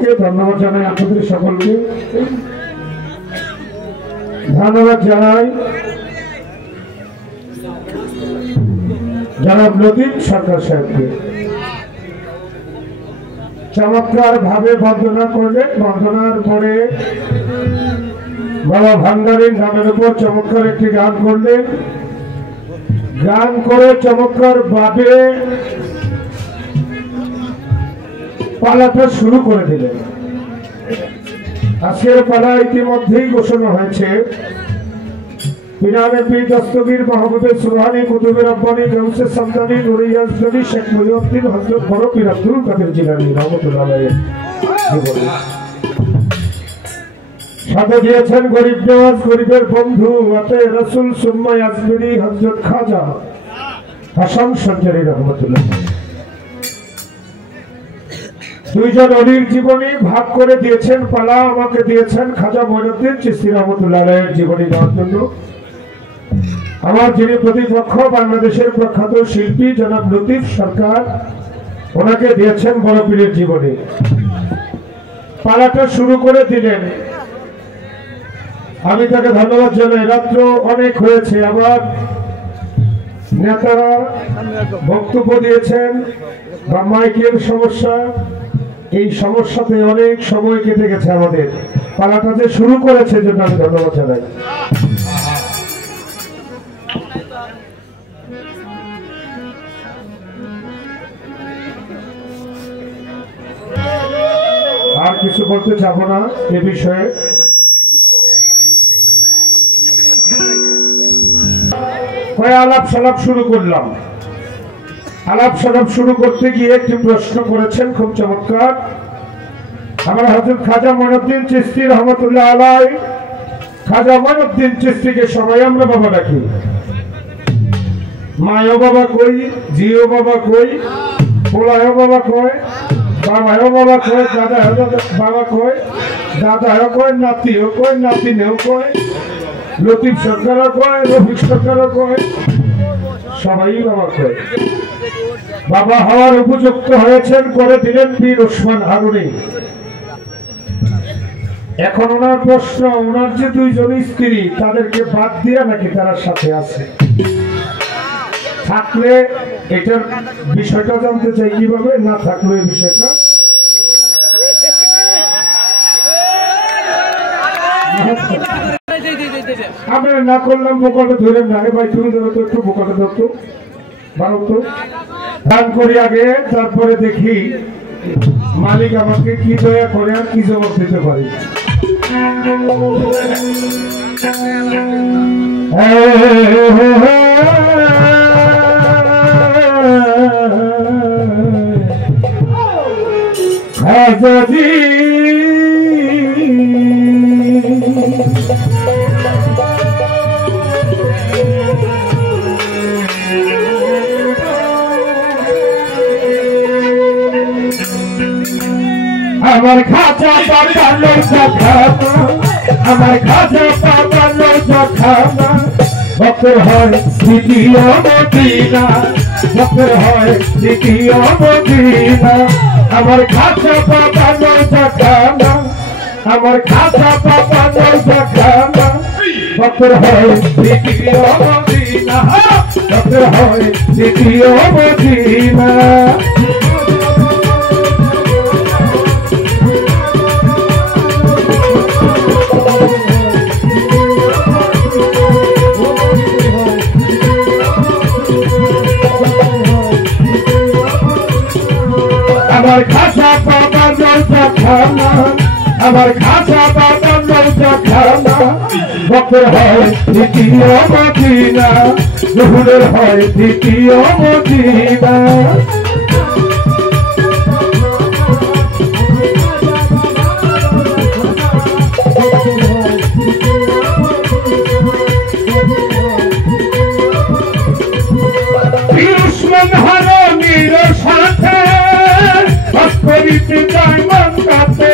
সকলকে ধন্যবাদ জানাই, আপনাদের সকলকে ধন্যবাদ জানাই। জনাব লতিফ সরকার সাহেবকে চমৎকার ভাবে বন্দনা করলেন। বন্দনার পরে বাবা ভান্ডারীর নামের উপর চমৎকার একটি গান করলেন। গান করে চমৎকার ভাবে পালাটা শুরু করে দিলেন। আজকের পালা ইতিমধ্যেই ঘোষণা হয়েছে। পিরানে পীর দস্তগীর মাহমুদে সুবহানী কুতুবে রব্বানী গাউসে সামদানী নুরে ইয়াজদানী শেখ মুহিউদ্দিন হযরত বড় পীর আব্দুল কাদের জিলানী রাহমাতুল্লাহ আলাইহি জীবনী সাথে দিয়েছেন গরিব নওয়াজ, গরিবের বন্ধু আতে রাসূল সুম্মা আজমিরি হযরত খাজা হাসান সঞ্জারি রাহমাতুল্লাহ। দুইজন অলির জীবনী ভাগ করে দিয়েছেন পালা। আমাকে দিয়েছেন খাজা মঈনুদ্দিন চিশতি রাহমাতুল্লাহ আলাইহির জীবনী দেওয়ার জন্য। আমার যিনি প্রতিপক্ষ বাংলাদেশের প্রখ্যাত শিল্পী জনাব লতিফ সরকার, ওনাকে দিয়েছেন বড় পীরের জীবনী। পালাটা শুরু করে দিলেন, আমি তাকে ধন্যবাদ জানাই। রাত্র অনেক হয়েছে, আবার নেতারা বক্তব্য দিয়েছেন বা মাইকের সমস্যা, এই সমস্যাতে অনেক সময় কেটে গেছে আমাদের। পালাটা যে শুরু করেছে জন্য আমি ধন্যবাদ জানাই। আর কিছু বলতে চাবো না এ বিষয়ে। আলাপ সালাপ শুরু করলাম। আলাপ সালাপ শুরু করতে গিয়ে একটি প্রশ্ন করেছেন খুব চমৎকার। আমার হযরত খাজা মঈনুদ্দিন চিশতি রহমতুল্লাহ আলাইহি, খাজা মঈনুদ্দিন চিশতিকে সবাই আমরা বাবা ডাকি। মায়ও বাবা কই, জিও বাবা কই, পোলায়ও বাবা কয়, বাবাও বাবা কয়, দাদাও বাবা কয়, দাদাও কয়, নাতিও কয়, নাতিনেও কয়, লতিফ সরকারও কয়, রফিক সরকারও কয়, সবাই বাবা কয়। বাবা হওয়ার উপযুক্ত হয়েছেন করে দিলেন পীর ওসমান হারুনি। এখন ওনার প্রশ্ন, ওনার যে দুইজন স্ত্রী তাদেরকে বাদ দিয়ে নাকি তার সাথে আছে? থাকলে এটার বিষয়টা জানতে চাই কিভাবে, না থাকলে এই বিষয়টা আমি না করলাম। বোকাটা ধরে না ভাই, তুমি ধরো তো একটু, বোকাটা ধরতো ভালো তো দান করি আগে, তারপরে দেখি মালিক আমাকে কি দয়া করে আর কি জবাব দিতে পারি। আমার খাজা বানালো জাখানা, আমার খাজা বানালো জাখানা, বকর হয় দ্বিতীয় মদিনা, বকর হয় দ্বিতীয় মদিনা। আমার খাজা বানালো জাখানা, আমার খাজা বানালো জাখানা, বকর হয় দ্বিতীয় মদিনা, বকর হয় দ্বিতীয় মদিনা। আমার খাজা বানালো জাখানা, আমার খাজা বানালো জাখানা, বকর হয় দ্বিতীয় মদিনা, রুহুলের হয় দ্বিতীয় মদিনা। উসমান হারুনির সাথে করিতে যাই মক্কাতে,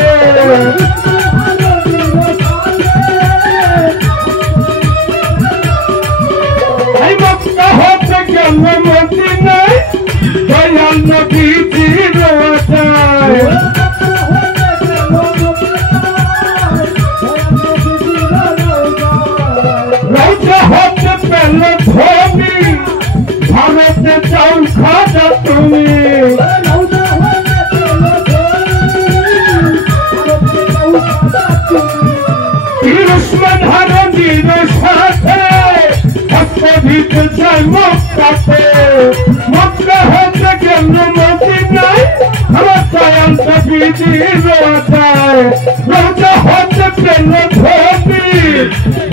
এই মক্কা হতে গেল মদিনায়, দয়াল নবীজির রওজায়। দিতে চাই মক্কাতে মক্কা হতে কেন মদিনায় আমার দয়ালটা বিদির রোজায় রোজা হতে কেন ধোবি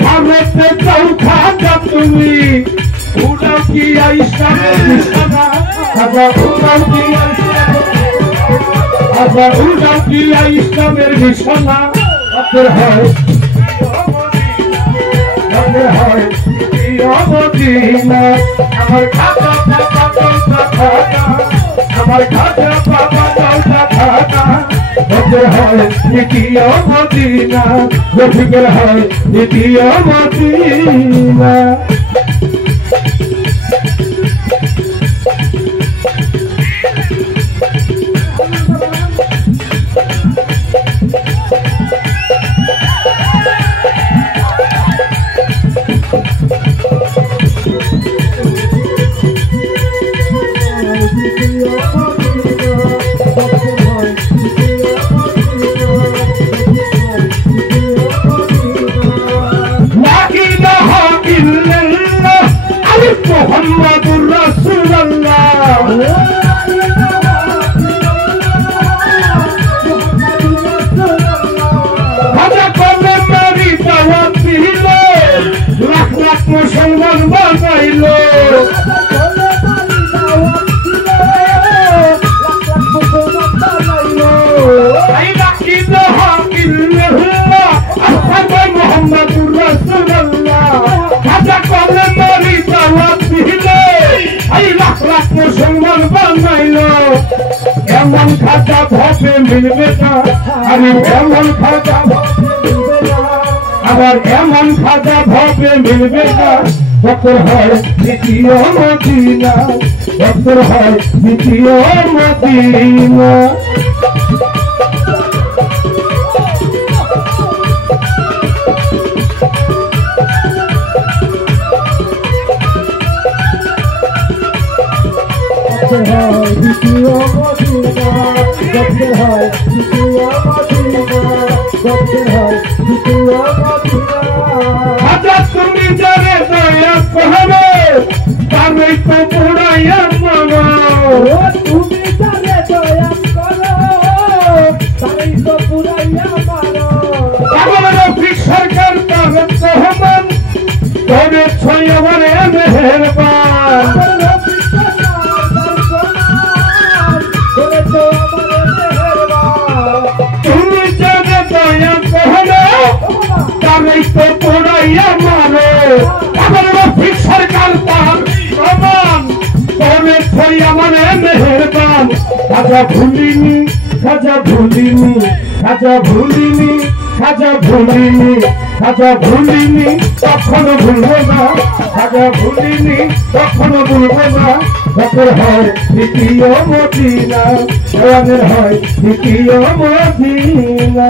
ভারতে যাও খাজা তুমি উড়াও কি ইসলামের নিশানা খাজা উড়াও কি খাজা উড়াও কি ইসলামের নিশানা আপনার হয় মদিনা আমার খাজা বাবা দৌলতা খাজা আমার খাজা বাবা দৌলতা খাজা ওদের হয় দ্বিতীয় মদিনা রফিকের হয় দ্বিতীয় মদিনা মুহাম্মাদুর রাসূলুল্লাহ হাজা কলে মারি দাওয়াত দিল লাখ লাখ মুসলমান বানাইলো আই লাকি দহা ইল্লাল্লাহ আসাদে মুহাম্মাদুর রাসূলুল্লাহ হাজা কলে মারি দাওয়াত এই লাখ লাখ মুসলমান বানাইলো এমন খাজা ভাবে মিলবে না আমি এমন খাজা আবার এমন খাজা ভাবে মিলবে না ডক্টর হয় দ্বিতীয় মদিনা ডক্টর হয় দ্বিতীয় মদিনা দ্বিতীয় মদিনা ডক্টর হয় দ্বিতীয় মদিনা ডক্টর হয় দ্বিতীয় মদিনা হাজা তুমি জানে দয়া করবে আমি তো পুরাইয়া মানো তুমি জানে দয়া করো তাই তো পুরাইয়া মানো আমার রফিক সরকার তাহলে রহমান তবে ছয়বারে মেহেরবান তুমি জানে দয়া করো তাই তো পুরাইয়া মানো আমার রফিক সরকার তার রহমান তবে ছয়বারে মেহেরবান খাজা ভুলিনি খাজা ভুলিনি খাজা ভুলিনি খাজা ভুলিনি খাজা ভুলিনি কখনো ভুলবো না খাজা ভুলিনি কখনো ভুলবো না ডক্টর হয় দ্বিতীয় মদিনা জওয়ানের হয় দ্বিতীয় মদিনা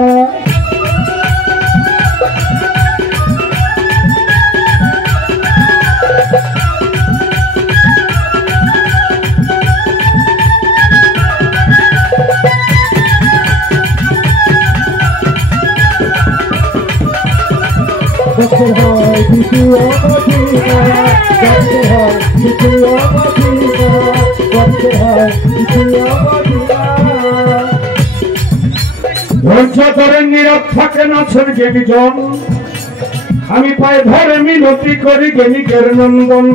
ডক্টর হয় দ্বিতীয় মদিনা ডক্টর হয় দ্বিতীয় মদিনা ডক্টর হয় দ্বিতীয় মদিনা ধৈর্য ধরে নীরব থাকেন আছেন জ্ঞানীজন আমি পায়ে ধরে মিনতি করি জ্ঞানীকের নন্দন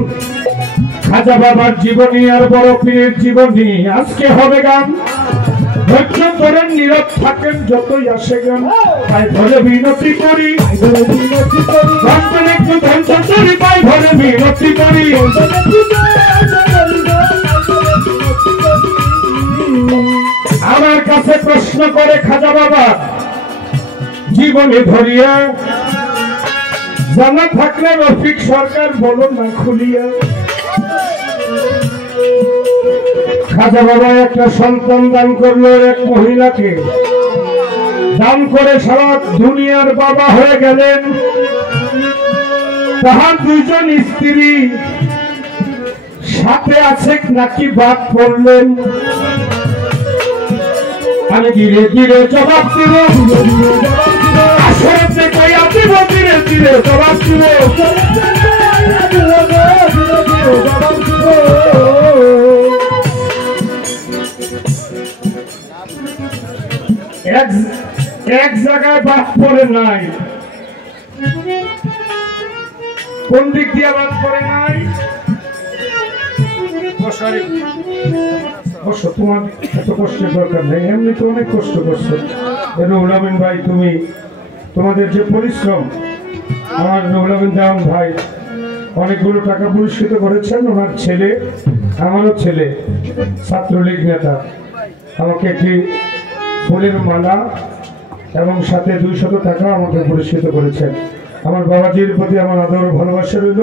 খাজা বাবার জীবনী আর বড় পীরের জীবনী আজকে হবে গান ধৈর্য ধরে নীরব থাকেন যতই আসে গান পায়ে ধরে মিনতি করি একটু ধৈর্য ধরি পায়ে ধরে মিনতি করি আমার কাছে প্রশ্ন করে খাজা বাবা জীবনে ধরিয়া জানা থাকলে রফিক সরকার বলো না খুলিয়া খাজা বাবা একটা সন্তান দান করলো এক মহিলাকে দান করে সারা দুনিয়ার বাবা হয়ে গেলেন তাহার দুইজন স্ত্রী সাথে আছে নাকি বাদ পড়লেন আমি ধীরে ধীরে জবাব দিব আসলে কইয়া দিব ধীরে ধীরে জবাব দিব এক জায়গায় বাদ পড়ে নাই, কোন দিক দিয়ে বাদ পড়ে নাই? তোমার এত কষ্টের দরকার নেই, এমনি তো অনেক কষ্ট করছো। রুহুল আমিন ভাই, তুমি তোমাদের যে পরিশ্রম, আমার রুহুল আমিন দেওয়ান ভাই অনেকগুলো টাকা পুরস্কৃত করেছেন। ওনার ছেলে, আমারও ছেলে, ছাত্রলীগ নেতা, আমাকে একটি ফুলের মালা এবং সাথে 200 টাকা আমাকে পুরস্কৃত করেছেন। আমার বাবাজির প্রতি আমার আদর ভালোবাসা রইল।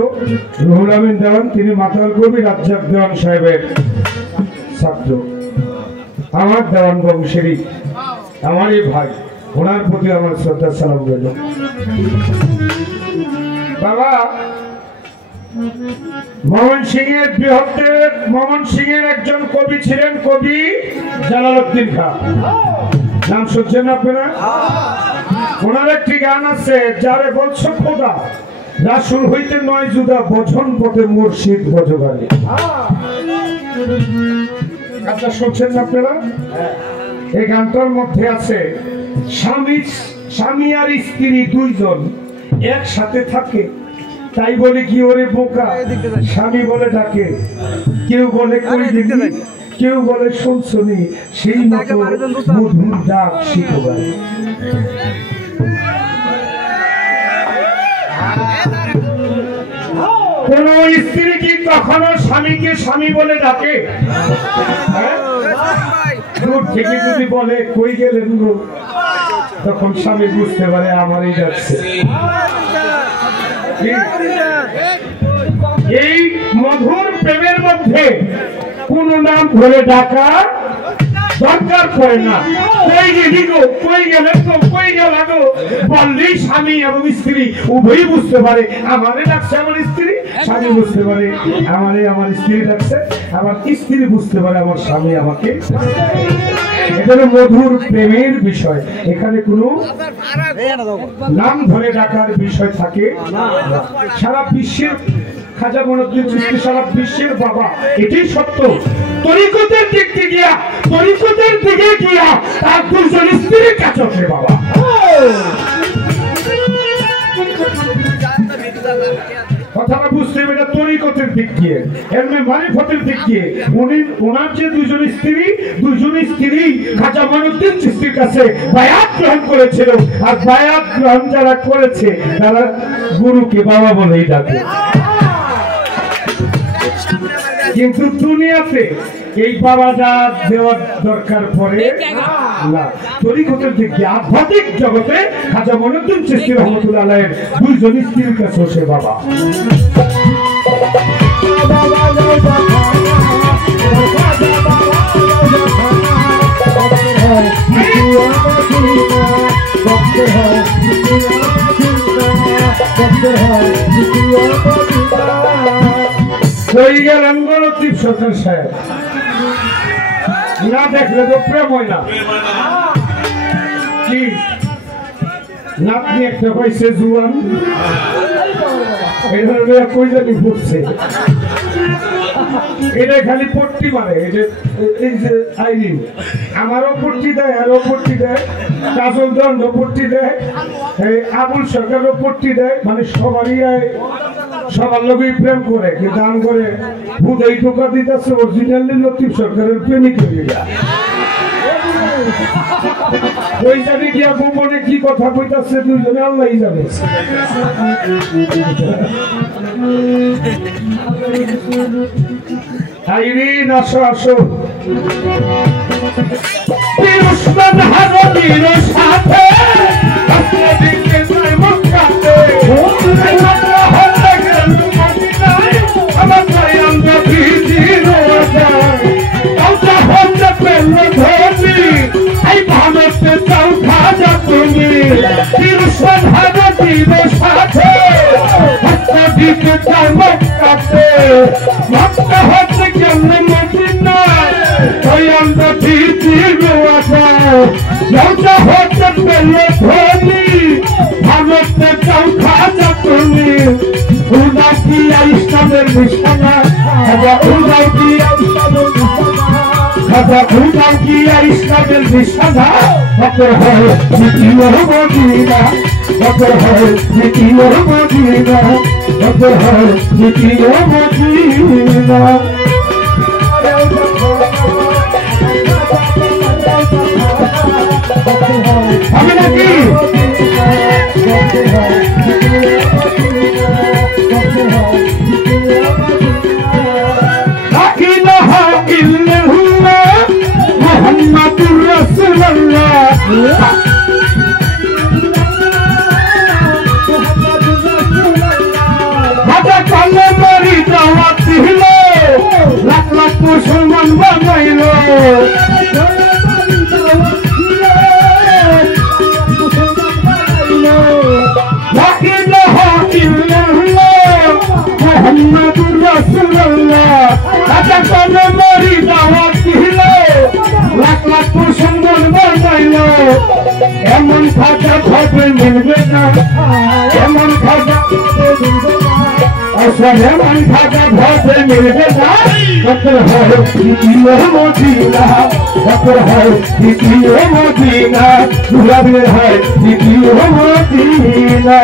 রুহুল আমিন দেওয়ান, তিনি মাতাল কবি রাজ্জাক দেওয়ান সাহেবের ছাত্র, আমার দেওয়ান বংশেরই, আমারই ভাই, ওনার প্রতি আমার শ্রদ্ধা সালাম রইল। বাবা ময়মনসিংহের বৃহত্তর ময়মনসিংহের একজন কবি ছিলেন, কবি জালালউদ্দিন খাঁ, নাম শুনছেন আপনারা? ওনার একটি গান আছে, যারে বলছো খোদা, রাসূল হইতে নয় জুদা, বঝন পথে মুর্শিদ বজগালি। আচ্ছা শুনছেন আপনারা? এই গানটার মধ্যে আছে, স্বামী আর স্ত্রী দুইজন একসাথে থাকে, তাই বলে কি ওরে বোকা, স্বামী বলে ডাকে, কেউ বলে কই দেখি, কেউ বলে শুনছনি, সেই মতো মধুর ডাক শিখবাই। কোন স্ত্রী কি কখনো স্বামীকে স্বামী বলে ডাকে? দূর থেকে যদি বলে কই গেলেন গো, তখন স্বামী বুঝতে পারে আমারই যাচ্ছে। এই মধুর প্রেমের মধ্যে কোন নাম ধরে ডাকা দরকার পড়ে না। কই গেলি গো, কই গেলেন গো, কই গেল গো বললেই স্বামী এবং স্ত্রী উভয়ই বুঝতে পারে আমারে ডাকছে আমার স্ত্রী, স্বামী বুঝতে পারে আমারে আমার স্ত্রী ডাকছে, আমার স্ত্রী বুঝতে পারে আমার স্বামী আমাকে। এটা মধুর প্রেমের বিষয়, এখানে কোনো নাম ধরে ডাকার বিষয় থাকে না। সারা বিশ্বের খাজা মঈনুদ্দিন চিশতি সারা বিশ্বের বাবা, এটাই সত্য। তরিকতের দিকে গিয়া তার দুজন স্ত্রীর কাছে বাবা। কথাটা বুঝতে হবে, এটা তরিকতের দিক দিয়ে, এমনি মারিফতের দিক দিয়ে। ওনার যে দুজন স্ত্রী খাজা মঈনুদ্দিন চিশতির কাছে বায়াত গ্রহণ করেছিল, আর বায়াত গ্রহণ যারা করেছে তারা গুরুকে বাবা বলেই ডাকে। কিন্তু দুনিয়াতে এই বাবাটা দেওয়ার দরকার পড়ে না। তরিকতের দিকে আধ্যাত্মিক জগতে খাজা মঈনুদ্দিন চিশতি রহমাতুল্লাহ আলাইহির দুইজন স্ত্রীর কাছে সে বাবা। কই গেলেন গো লতিফ সরকার সাহেব, না দেখলে তো প্রেম হয় না। কি নাতনি একটা পাইছে জুয়ান, এটা কই জানি ফুটছে, এটা খালি পট্টি মারে। এই যে আইরিন আমারও পট্টি দেয়, আরও পট্টি দেয়, কাজল দণ্ড পট্টি দেয়, আবুল সরকারও পট্টি দেয়, মানে সবারই সবার লোকই প্রেম করে, কি দান করে ভূতাই টোকা দিতেছে অরিজিনালি লতিফ সরকারের প্রেমিক হয়ে যায়। ওই জানে গিয়া গোপনে কি কথা কইতাছে দুইজনে আল্লাহই জানে। আইরিন আসো আসো, উসমান হারুনের সাথে ইসলামের বিছানা খাজা উদাই কি খাজা উদাই কি ইসলামের নিশানা অপর হয় দ্বিতীয় মদিনা অপর হয় দ্বিতীয় মদিনা অপর হয় দ্বিতীয় মদিনা আমি নাকি মুহাম্মাদুর রাসূলুল্লাহ হাজা কালে মরি দাওয়াত দিল লাখ লাখ মুসলমান বানাইল মুহাম্মাদুর রাসূলুল্লাহ হাজা কালে মরি দাওয়াত দিল লাখ লাখ মুসলমান বানাইল এমন খাজা ভাবে মিলবে না এমন খাজা এমন খাজা ভাবে মিলবে না অপর হয় দ্বিতীয় মদিনা অপর হয় দ্বিতীয় মদিনা গুলাবের হয় দ্বিতীয় মদিনা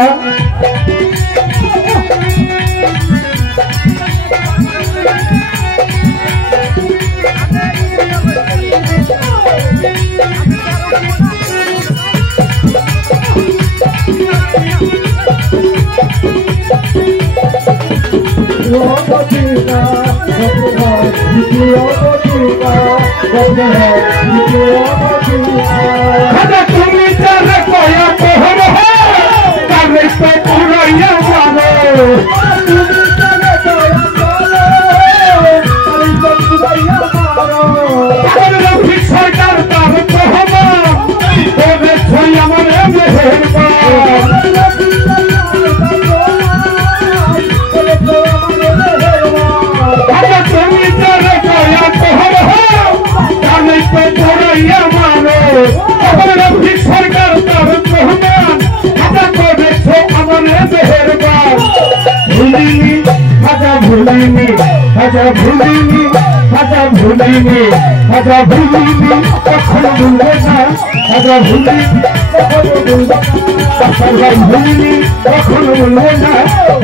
তুমি যারে কয়া কোহর তারে তো পুরাইয়া মানো সরকার তার কহবা তোদের ছয় আমার তুমি যারে কয়া কোহর তারে তো পুরাইয়া মানো সরকার তার রহমান খাজা করেছ আমার মেহেরবান ভুলিনি খাজা ভুলিনি খাজা ভুলিনি খাজা ভুলিনি খাজা ভুলিনি কখনো ভুলবে না খাজা ভুলিনি ভুলিনি কখনো ভুলবে না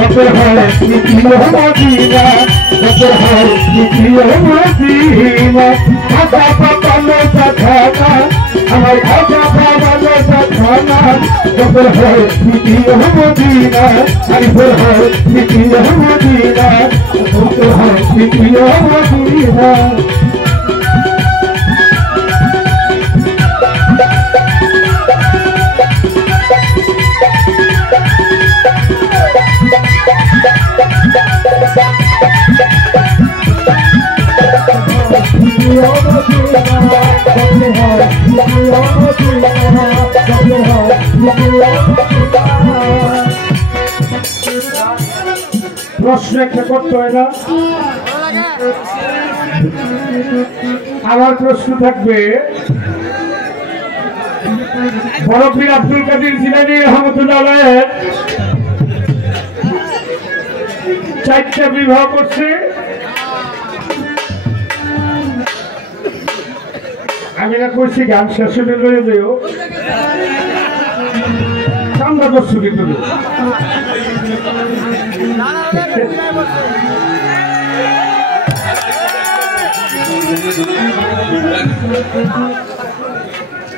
অপর হয় দ্বিতীয় মদিনা অপর হয় দ্বিতীয় মদিনা খাজা পাতানো খানা আমার খাজা পাতানো খানা অপর হয় দ্বিতীয় মদিনা অপর হয় দ্বিতীয় মদিনা অপর হয় দ্বিতীয় মদিনা প্রশ্ন একটা করতে হয় না আমার প্রশ্ন থাকবে বড় পীর আব্দুল কাদের জিলানী রহমাতুল্লাহ আলাইহি 4টা বিবাহ করছে আমি না করছি গান শেষে লয়ে যাও কামরা করছো কিন্তু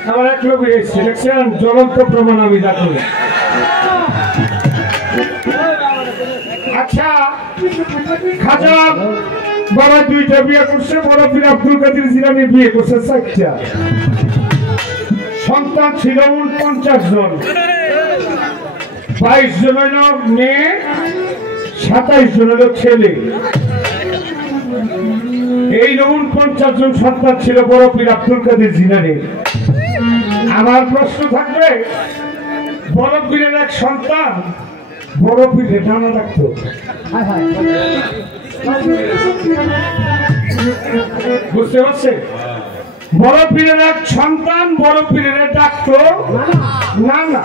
আমার এক লোক এসেছে দেখছেন জ্বলন্ত প্রমাণ আমি দেখুন আচ্ছা খাজা বাবা 2টা বিয়ে করছে বড় পীর আব্দুল কাদের জিলানী বিয়ে করছে 4টা সন্তান ছিল 49 জন 22 জন হলো মেয়ে 27 জন হলো ছেলে এই 49 জন সন্তান ছিল বড় পীর আব্দুল কাদের জিলানী আমার প্রশ্ন থাকবে বড় পীরের এক সন্তান বড় পীরে ডানা রাখতো বুঝতে পারছে বড় পীরের এক সন্তান বড় পীরের ডাকতো না না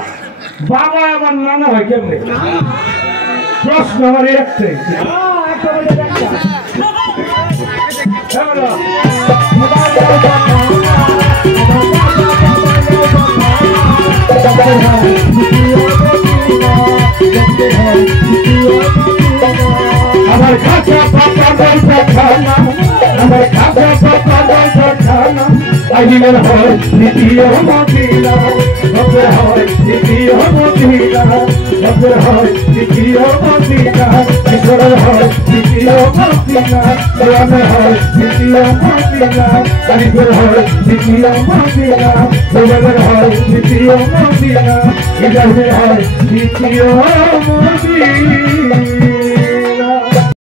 বাবা আবার নানা হয় কেমনে প্রশ্ন আমার একটাই আমার খাতা পাতা বলতে খানা আমার খাতা পাতা বলতে খানা আইলেন হয় দ্বিতীয় মদিনা হবে হয় দ্বিতীয় মদিনা হবে হয় দ্বিতীয় মদিনা ঈশ্বরের হয় দ্বিতীয় মদিনা কোরআনে হয় দ্বিতীয় মদিনা কারিগর হয় দ্বিতীয় মদিনা গোবরের হয় দ্বিতীয় মদিনা ইলাহের হয় দ্বিতীয় মদিনা